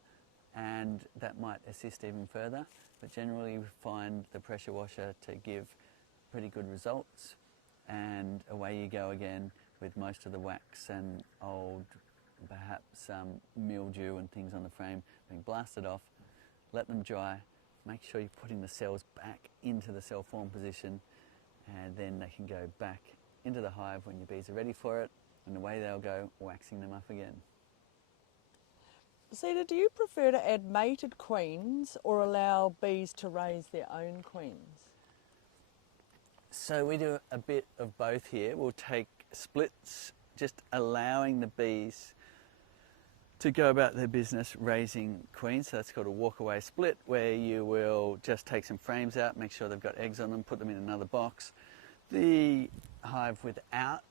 and that might assist even further, but generally we find the pressure washer to give pretty good results, and away you go again with most of the wax and old, perhaps mildew and things on the frame being blasted off. Let them dry, make sure you're putting the cells back into the cell form position, and then they can go back into the hive when your bees are ready for it, and away they'll go, waxing them up again. Zita, do you prefer to add mated queens or allow bees to raise their own queens? So we do a bit of both here. We'll take splits, just allowing the bees to go about their business raising queens. So that's called a walk-away split, where you will just take some frames out, make sure they've got eggs on them, put them in another box. The hive without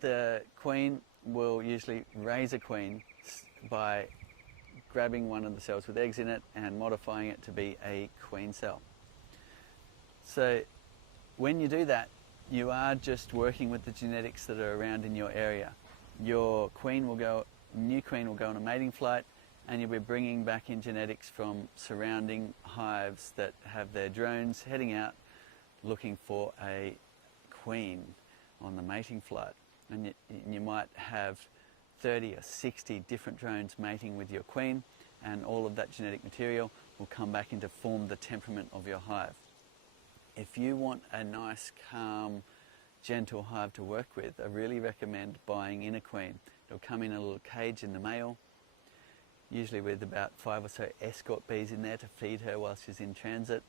the queen will usually raise a queen by grabbing one of the cells with eggs in it and modifying it to be a queen cell. So when you do that, you are just working with the genetics that are around in your area. Your queen will go, new queen will go on a mating flight, and you'll be bringing back in genetics from surrounding hives that have their drones heading out looking for a queen on the mating flight. And you might have 30 or 60 different drones mating with your queen, and all of that genetic material will come back in to form the temperament of your hive. If you want a nice, calm, gentle hive to work with, I really recommend buying in a queen. It'll come in a little cage in the male, usually with about 5 or so escort bees in there to feed her while she's in transit.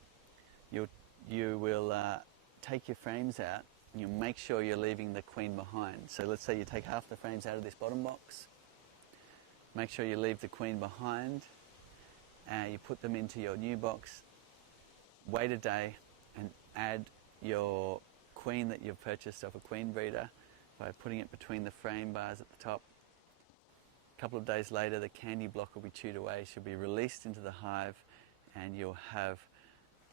You will take your frames out, and you'll make sure you're leaving the queen behind. So let's say you take half the frames out of this bottom box. Make sure you leave the queen behind, and you put them into your new box. Wait a day and add your queen that you've purchased off a queen breeder by putting it between the frame bars at the top. A couple of days later, the candy block will be chewed away. She'll be released into the hive, and you'll have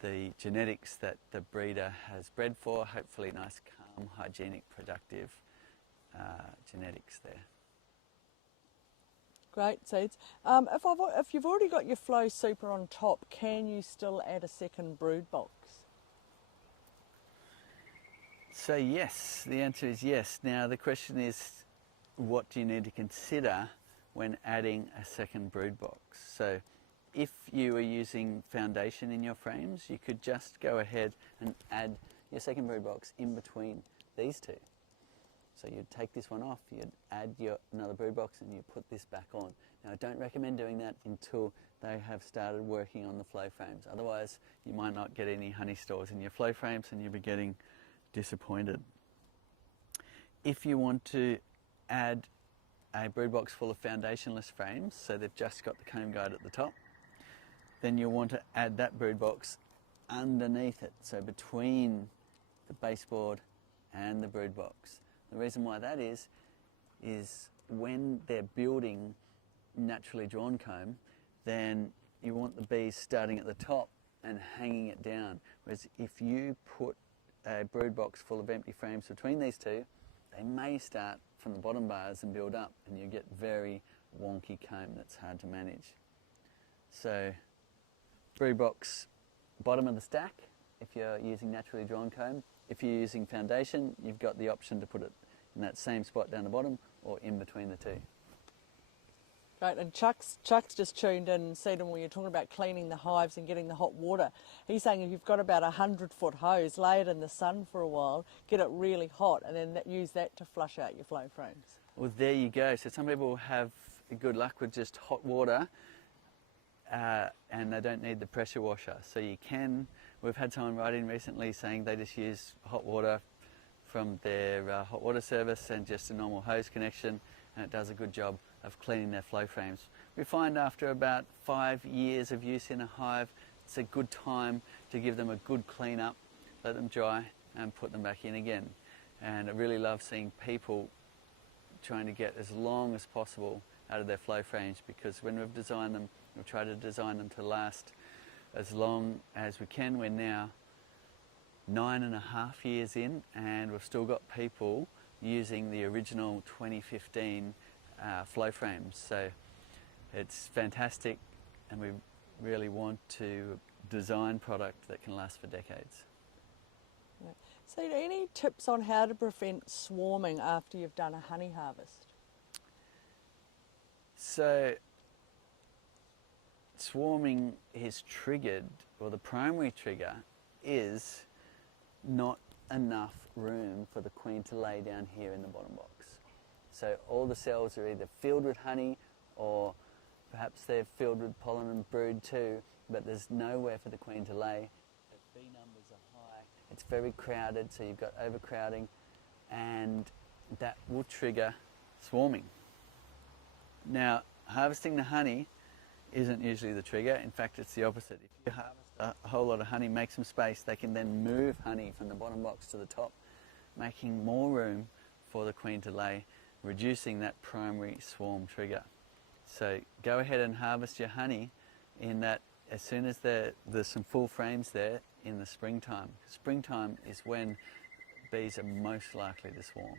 the genetics that the breeder has bred for. Hopefully nice, calm, hygienic, productive genetics there. Great seeds. If you've already got your flow super on top, can you still add a second brood box? So yes, the answer is yes. Now the question is, what do you need to consider when adding a second brood box? So if you are using foundation in your frames, you could just go ahead and add your second brood box in between these two. So you'd take this one off, you'd add another brood box, and you put this back on. Now I don't recommend doing that until they have started working on the flow frames. Otherwise you might not get any honey stores in your flow frames and you'll be getting disappointed. If you want to add a brood box full of foundationless frames, so they've just got the comb guide at the top, then you'll want to add that brood box underneath it, so between the baseboard and the brood box. The reason why that is when they're building naturally drawn comb, then you want the bees starting at the top and hanging it down. Whereas if you put a brood box full of empty frames between these two, they may start from the bottom bars and build up, and you get very wonky comb that's hard to manage. So brood box bottom of the stack if you're using naturally drawn comb. If you're using foundation, you've got the option to put it in that same spot down the bottom or in between the two. Great, and Chuck's just tuned in and said, when you're talking about cleaning the hives and getting the hot water, he's saying if you've got about 100-foot hose, lay it in the sun for a while, get it really hot, and then use that to flush out your flow frames. Well, there you go. So some people have good luck with just hot water and they don't need the pressure washer. So you can, we've had someone write in recently saying they just use hot water from their hot water service and just a normal hose connection, and it does a good job of cleaning their flow frames. We find after about 5 years of use in a hive, it's a good time to give them a good clean up, let them dry and put them back in again. And I really love seeing people trying to get as long as possible out of their flow frames, because when we've designed them, we've tried to design them to last as long as we can. We're now 9.5 years in, and we've still got people using the original 2015 flow frames. So it's fantastic, and we really want to design product that can last for decades. So any tips on how to prevent swarming after you've done a honey harvest? So swarming is triggered, or the primary trigger is not enough room for the queen to lay down here in the bottom box. So all the cells are either filled with honey, or perhaps they're filled with pollen and brood too, but there's nowhere for the queen to lay. The bee numbers are high, it's very crowded, so you've got overcrowding, and that will trigger swarming. Now, harvesting the honey isn't usually the trigger. In fact, it's the opposite. If you harvest a whole lot of honey, make some space, they can then move honey from the bottom box to the top, making more room for the queen to lay, reducing that primary swarm trigger. So go ahead and harvest your honey in that as soon as there's some full frames there in the springtime. Springtime is when bees are most likely to swarm.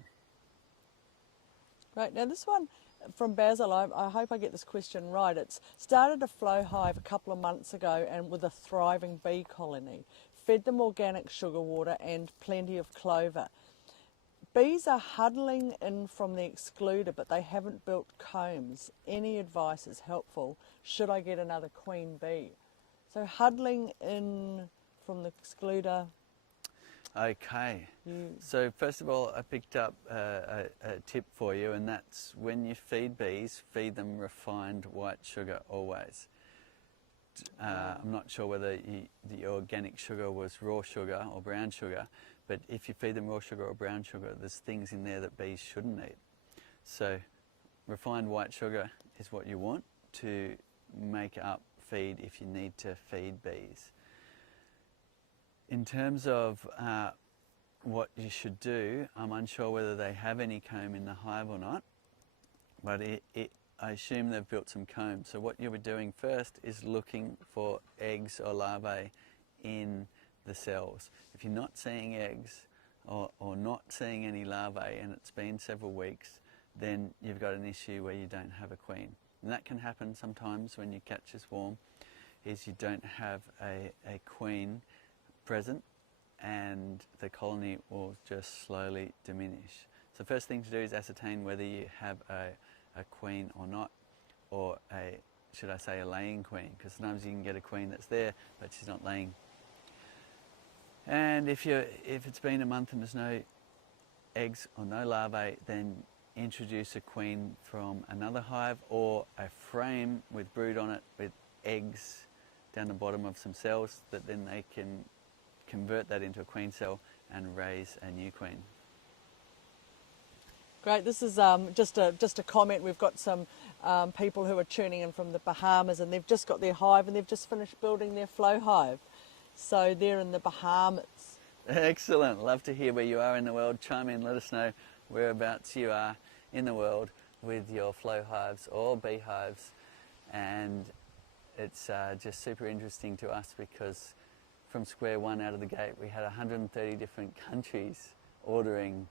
Right, now this one from Basil, I hope I get this question right. It's started a flow hive a couple of months ago and with a thriving bee colony. Fed them organic sugar water and plenty of clover. Bees are huddling in from the excluder, but they haven't built combs. Any advice is helpful. Should I get another queen bee? So huddling in from the excluder. Okay, so first of all, I picked up a tip for you, and that's when you feed bees, feed them refined white sugar always. I'm not sure whether the organic sugar was raw sugar or brown sugar, but if you feed them raw sugar or brown sugar, there's things in there that bees shouldn't eat. So refined white sugar is what you want to make up feed if you need to feed bees. In terms of what you should do, I'm unsure whether they have any comb in the hive or not, but I assume they've built some comb. So what you'll be doing first is looking for eggs or larvae in the cells. If you're not seeing eggs or not seeing any larvae and it's been several weeks, then you've got an issue where you don't have a queen. And that can happen sometimes when you catch a swarm, is you don't have a queen present and the colony will just slowly diminish. So first thing to do is ascertain whether you have a queen or not, or should I say a laying queen, because sometimes you can get a queen that's there but she's not laying. And if it's been a month and there's no eggs or no larvae, then introduce a queen from another hive or a frame with brood on it with eggs down the bottom of some cells, that then they can convert that into a queen cell and raise a new queen. Great, this is just a comment. We've got some people who are tuning in from the Bahamas, and they've just got their hive and they've just finished building their flow hive. So they're in the Bahamas. Excellent, love to hear where you are in the world. Chime in, let us know whereabouts you are in the world with your flow hives or beehives. And it's just super interesting to us, because from square one out of the gate we had 130 different countries ordering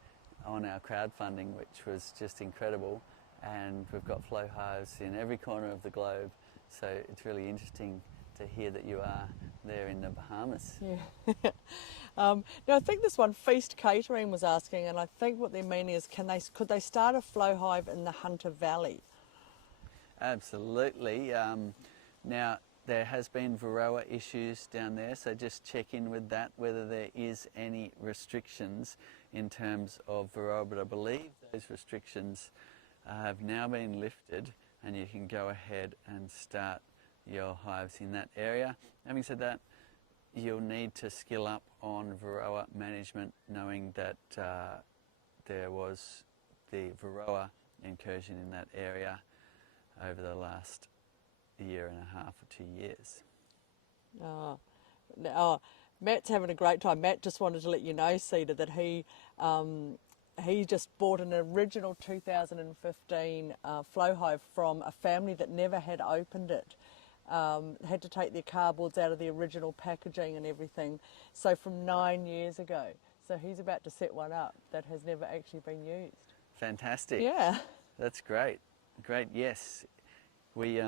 on our crowdfunding, which was just incredible. And we've got flow hives in every corner of the globe, so it's really interesting to hear that you are there in the Bahamas. Yeah. Now I think this one, Feast Catering, was asking, and I think what they're meaning is, could they start a flow hive in the Hunter Valley? Absolutely. Now there has been Varroa issues down there, so just check in with that, whether there is any restrictions in terms of Varroa, but I believe those restrictions have now been lifted and you can go ahead and start your hives in that area. Having said that, you'll need to skill up on Varroa management, knowing that there was the Varroa incursion in that area over the last year and a half or 2 years. Oh, Matt's having a great time. Matt just wanted to let you know, Cedar, that he just bought an original 2015 flowhive from a family that never had opened it. Had to take their cardboards out of the original packaging and everything. So from 9 years ago. So he's about to set one up that has never actually been used. Fantastic. Yeah. That's great. Great, yes. We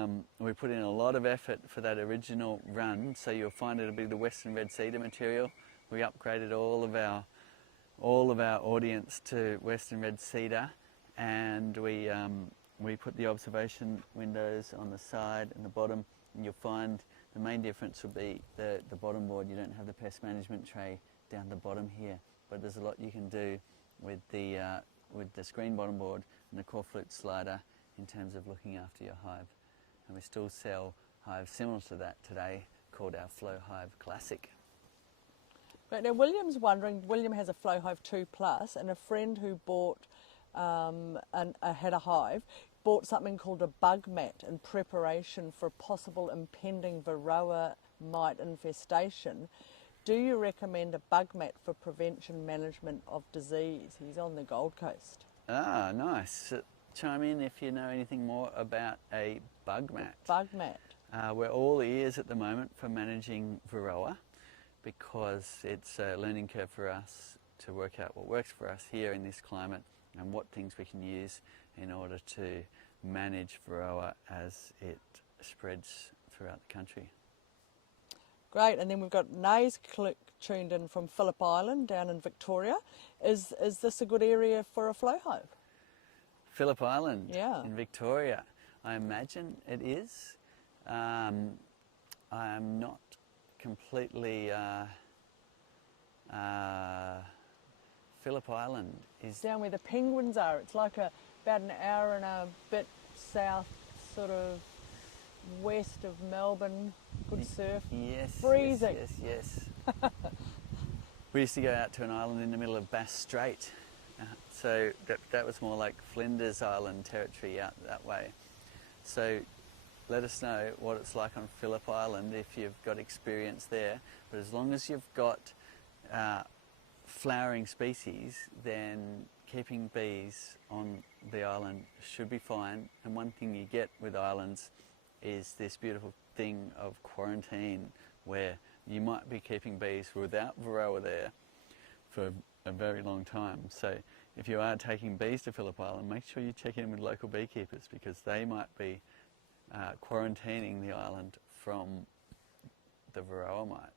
put in a lot of effort for that original run, so you'll find it'll be the Western red cedar material. We upgraded all of our audience to Western red cedar, and we put the observation windows on the side and the bottom, and you'll find the main difference will be the bottom board. You don't have the pest management tray down the bottom here, but there's a lot you can do with the screen bottom board and the core flute slider in terms of looking after your hive. And we still sell hives similar to that today, called our flowhive Classic. Right, now William's wondering, William has a flowhive 2 Plus, and a friend who bought had a hive, bought something called a Bugmat in preparation for a possible impending Varroa mite infestation. Do you recommend a Bugmat for prevention management of disease? He's on the Gold Coast. Ah, nice. Chime in if you know anything more about a Bugmat. Bugmat. We're all ears at the moment for managing Varroa, because it's a learning curve for us to work out what works for us here in this climate and what things we can use in order to manage Varroa as it spreads throughout the country. Great, and then we've got Nays tuned in from Phillip Island down in Victoria. Is this a good area for a flowhive? Phillip Island, yeah, in Victoria. I imagine it is. I'm not completely... Phillip Island is... down where the penguins are. It's like about an hour and a bit south, sort of west of Melbourne. Good surf. Yes. Freezing. Yes. We used to go out to an island in the middle of Bass Strait. So that was more like Flinders Island territory out that way. So let us know what it's like on Phillip Island if you've got experience there. But as long as you've got flowering species, then keeping bees on the island should be fine. And one thing you get with islands is this beautiful thing of quarantine, where you might be keeping bees without Varroa there for a very long time. So if you are taking bees to Phillip Island, make sure you check in with local beekeepers, because they might be quarantining the island from the Varroa mite.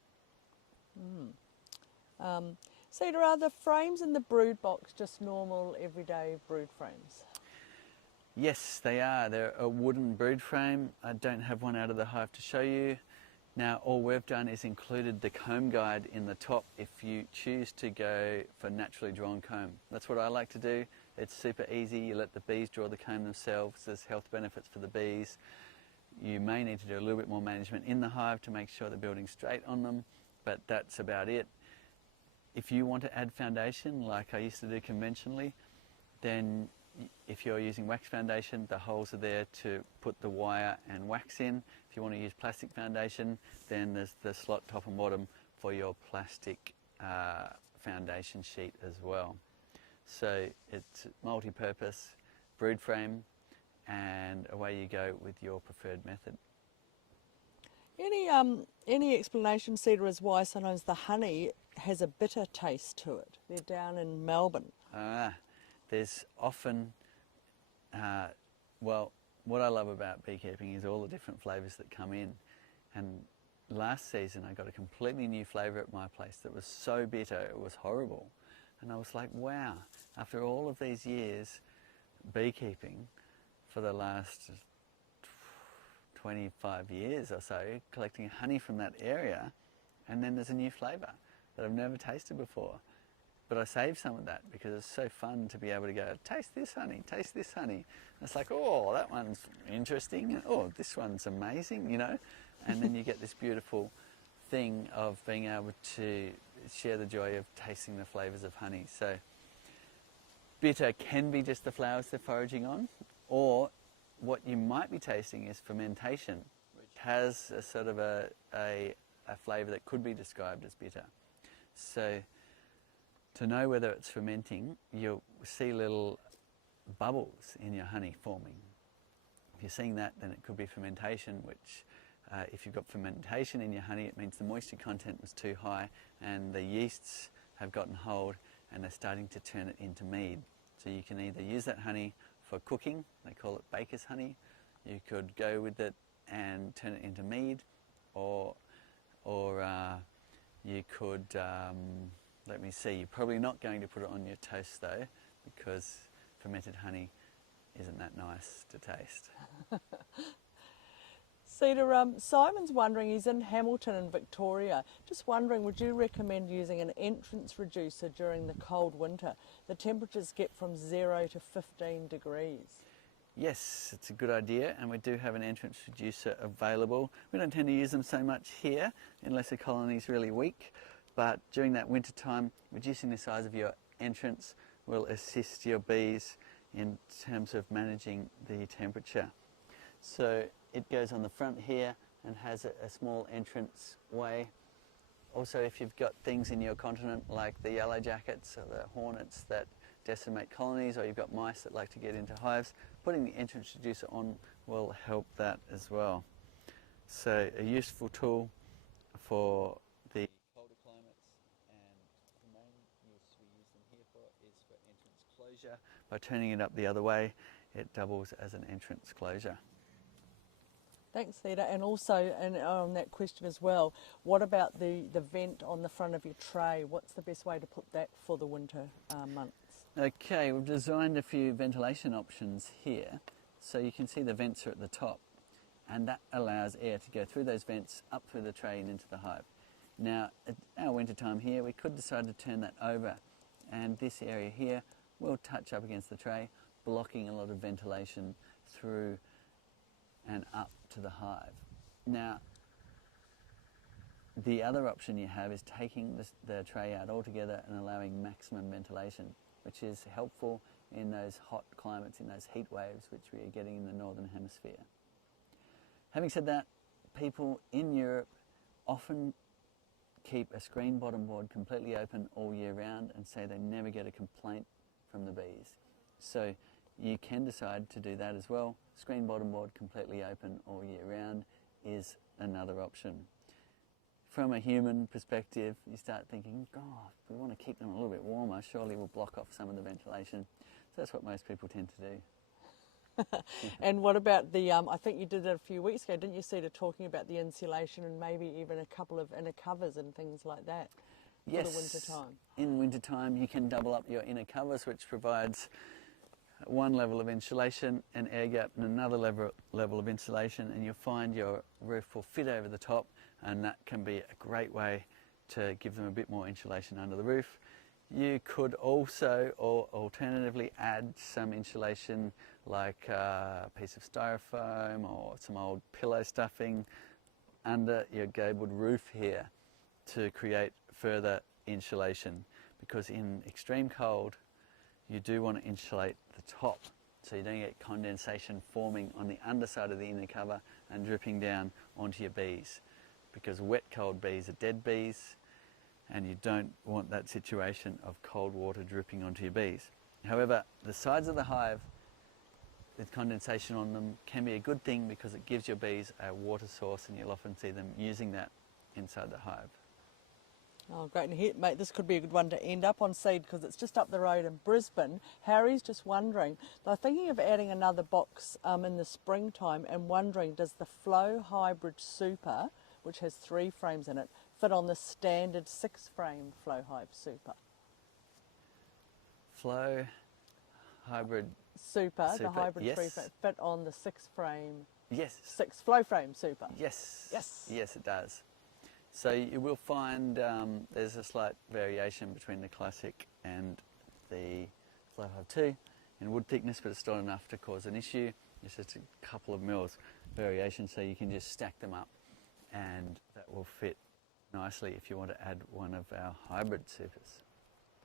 Cedar, are the frames in the brood box just normal everyday brood frames? Yes, they are. They're a wooden brood frame. I don't have one out of the hive to show you. Now, all we've done is included the comb guide in the top if you choose to go for naturally drawn comb. That's what I like to do. It's super easy. You let the bees draw the comb themselves. There's health benefits for the bees. You may need to do a little bit more management in the hive to make sure the building's straight on them, but that's about it. If you want to add foundation, like I used to do conventionally, then if you're using wax foundation, the holes are there to put the wire and wax in. If you want to use plastic foundation, then there's the slot top and bottom for your plastic foundation sheet as well. So it's multi-purpose, brood frame, and away you go with your preferred method. Any explanation, Cedar, as why sometimes the honey has a bitter taste to it? They're down in Melbourne. There's often, well, what I love about beekeeping is all the different flavours that come in. And last season I got a completely new flavour at my place that was so bitter it was horrible. And I was like, wow, after all of these years beekeeping, for the last 25 years or so, collecting honey from that area, and then there's a new flavour that I've never tasted before. But I saved some of that because it's so fun to be able to go, taste this honey, taste this honey. And it's like, oh, that one's interesting. Oh, this one's amazing, you know. And then you get this beautiful thing of being able to share the joy of tasting the flavours of honey. So bitter can be just the flowers they're foraging on, or what you might be tasting is fermentation, which has a sort of a flavour that could be described as bitter. So to know whether it's fermenting, you'll see little bubbles in your honey forming. If you're seeing that, then it could be fermentation, which if you've got fermentation in your honey, it means the moisture content was too high and the yeasts have gotten hold and they're starting to turn it into mead. So you can either use that honey for cooking, they call it baker's honey. You could go with it and turn it into mead, or you could, let me see, you're probably not going to put it on your toast though, because fermented honey isn't that nice to taste. Cedar, Simon's wondering, he's in Hamilton in Victoria, just wondering, would you recommend using an entrance reducer during the cold winter? The temperatures get from 0 to 15 degrees. Yes, it's a good idea, and we do have an entrance reducer available. We don't tend to use them so much here unless the colony is really weak, but during that winter time, reducing the size of your entrance will assist your bees in terms of managing the temperature. So it goes on the front here and has a small entrance way. Also, if you've got things in your continent like the yellow jackets or the hornets that decimate colonies, or you've got mice that like to get into hives, putting the entrance reducer on will help that as well. So a useful tool for the colder climates, and the main use we use them here for is for entrance closure. By turning it up the other way, it doubles as an entrance closure. Thanks, Theda. And also, and on that question as well, what about the vent on the front of your tray? What's the best way to put that for the winter months? Okay, we've designed a few ventilation options here. So you can see the vents are at the top, and that allows air to go through those vents, up through the tray and into the hive. Now, at our winter time here, we could decide to turn that over, and this area here will touch up against the tray, blocking a lot of ventilation through and up to the hive. Now, the other option you have is taking the tray out altogether and allowing maximum ventilation, which is helpful in those hot climates, in those heat waves which we are getting in the northern hemisphere. Having said that, people in Europe often keep a screen bottom board completely open all year round and say they never get a complaint from the bees. So you can decide to do that as well. Screen bottom board completely open all year round is another option. From a human perspective, you start thinking, God, we want to keep them a little bit warmer, surely we'll block off some of the ventilation. So that's what most people tend to do. And what about the, I think you did it a few weeks ago, didn't you, Cedar, talking about the insulation and maybe even a couple of inner covers and things like that for the winter time? In winter time you can double up your inner covers, which provides one level of insulation, an air gap and another level of insulation, and you'll find your roof will fit over the top, and that can be a great way to give them a bit more insulation under the roof. You could also, or alternatively, add some insulation like a piece of styrofoam or some old pillow stuffing under your gable roof here to create further insulation, because in extreme cold you do want to insulate the top so you don't get condensation forming on the underside of the inner cover and dripping down onto your bees, because wet cold bees are dead bees and you don't want that situation of cold water dripping onto your bees. However, the sides of the hive with condensation on them can be a good thing because it gives your bees a water source, and you'll often see them using that inside the hive. Oh, great. And here, mate, this could be a good one to end up on, Seed, because it's just up the road in Brisbane. Harry's just wondering, they're thinking of adding another box in the springtime, and wondering, does the Flow Hybrid Super, which has 3 frames in it, fit on the standard 6-frame Flow Hive Super? Flow Hybrid Super, the hybrid yes. 3-frame, fit on the 6-frame, Yes. 6 Flow Frame Super? Yes. Yes. Yes, it does. So you will find there's a slight variation between the Classic and the Flowhive 2 in wood thickness, but it's not enough to cause an issue. It's just a couple of mils variation, so you can just stack them up and that will fit nicely if you want to add one of our hybrid supers.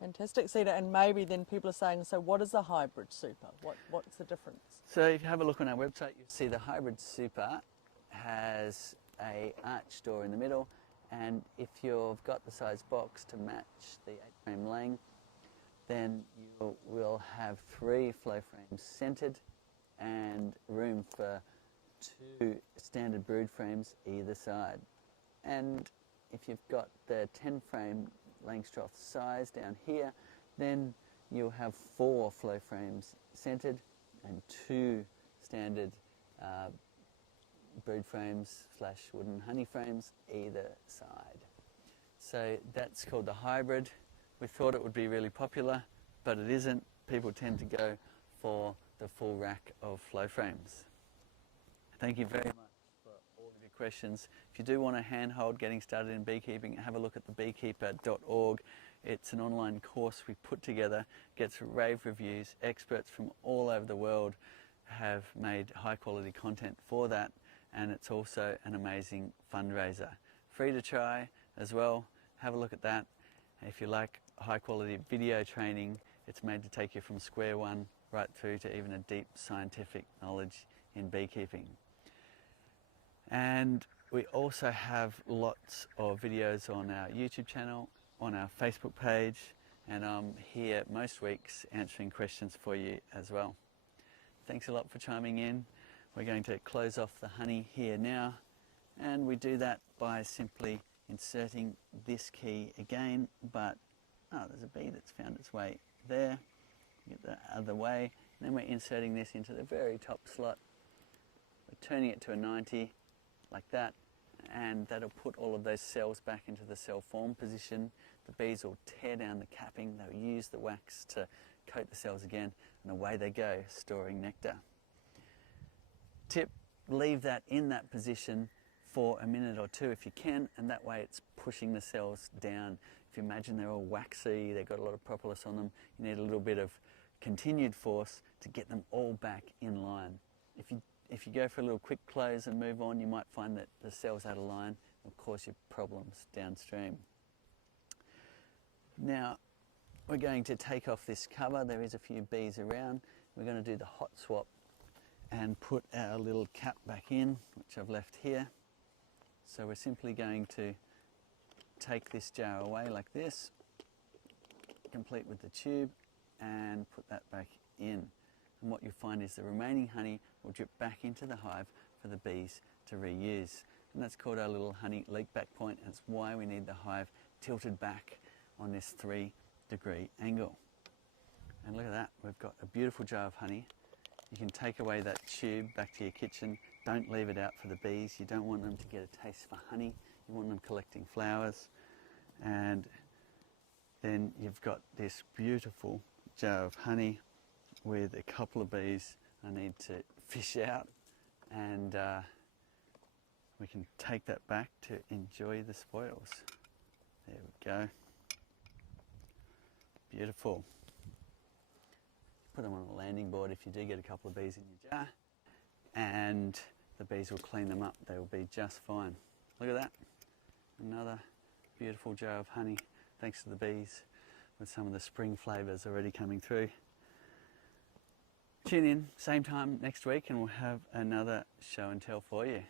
Fantastic, Cedar. And maybe then people are saying, so what is a hybrid super? What's the difference? So if you have a look on our website, you'll see the hybrid super has a arch door in the middle, and if you've got the size box to match the 8-frame laying, then you will have 3 flow frames centered and room for 2 standard brood frames either side. And if you've got the 10-frame Langstroth size down here, then you'll have 4 flow frames centered and 2 standard brood frames / wooden honey frames either side. So that's called the hybrid. We thought it would be really popular, but it isn't. People tend to go for the full rack of flow frames. Thank you very much for all of your questions. If you do want a handhold getting started in beekeeping, have a look at the beekeeper.org. It's an online course we put together, gets rave reviews. Experts from all over the world have made high quality content for that, and it's also an amazing fundraiser. Free to try as well. Have a look at that. If you like high quality video training, it's made to take you from square one right through to even a deep scientific knowledge in beekeeping. And we also have lots of videos on our YouTube channel, on our Facebook page, and I'm here most weeks answering questions for you as well. Thanks a lot for chiming in. We're going to close off the honey here now, and we do that by simply inserting this key again, but there's a bee that's found its way there. Get the other way, and then we're inserting this into the very top slot. We're turning it to a 90 like that, and that'll put all of those cells back into the cell form position. The bees will tear down the capping, they'll use the wax to coat the cells again, and away they go, storing nectar. Tip, leave that in that position for a minute or 2 if you can, and that way it's pushing the cells down. If you imagine they're all waxy, they've got a lot of propolis on them, you need a little bit of continued force to get them all back in line. If you go for a little quick close and move on, you might find that the cells out of line will cause you problems downstream. Now, we're going to take off this cover. There is a few bees around. We're going to do the hot swap and put our little cap back in, which I've left here. So we're simply going to take this jar away like this, complete with the tube, and put that back in. And what you'll find is the remaining honey will drip back into the hive for the bees to reuse. And that's called our little honey leak back point. That's why we need the hive tilted back on this 3-degree angle. And look at that, we've got a beautiful jar of honey. You can take away that tube back to your kitchen. Don't leave it out for the bees. You don't want them to get a taste for honey. You want them collecting flowers. And then you've got this beautiful jar of honey with a couple of bees I need to fish out, and we can take that back to enjoy the spoils. There we go. Beautiful. Put them on a landing board if you do get a couple of bees in your jar, and the bees will clean them up. They will be just fine. Look at that. Another beautiful jar of honey, thanks to the bees, with some of the spring flavours already coming through. Tune in, same time next week, and we'll have another show and tell for you.